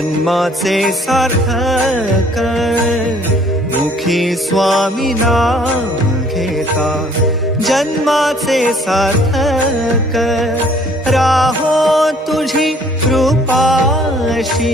जन्माचे सार्थक मुखी स्वामी नाम घेता, जन्माचे सार्थक राहो तुझी कृपाशी